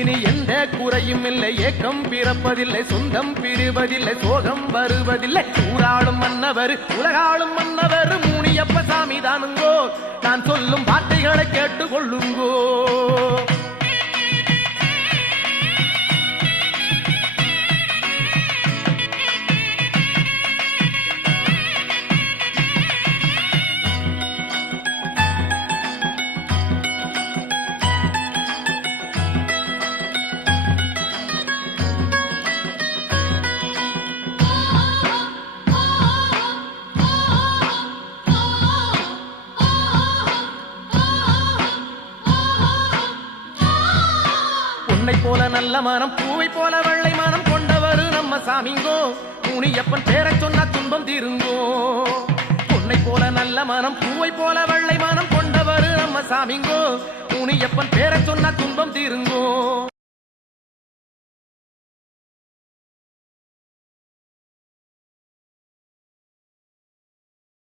இனி எந்த குறையும் இல்லை, ஏக்கம் பிறப்பதில்லை, சொந்தம் பிரிவதில்லை, சோகம் வருவதில்லை. ஊராளும் மன்னவர் உலகாளும் மன்னவர் முனியப்ப சாமி தானுங்கோ. நான் சொல்லும் வார்த்தைகளை கேட்டுக்கொள்ளுங்கோ. பொன்னை போல நல்ல மனம், பூவை போல வெள்ளை மனம் கொண்டவர் நம்ம சாமிங்கோ. முனியப்பன் பேரை சொன்னா துன்பம் தீருங்கோ. பொன்னை போல நல்ல மனம், பூவை போல வெள்ளை மனம் கொண்டவர் நம்ம சாமிங்கோ. முனியப்பன் பேரை சொன்னா துன்பம் தீருங்கோ.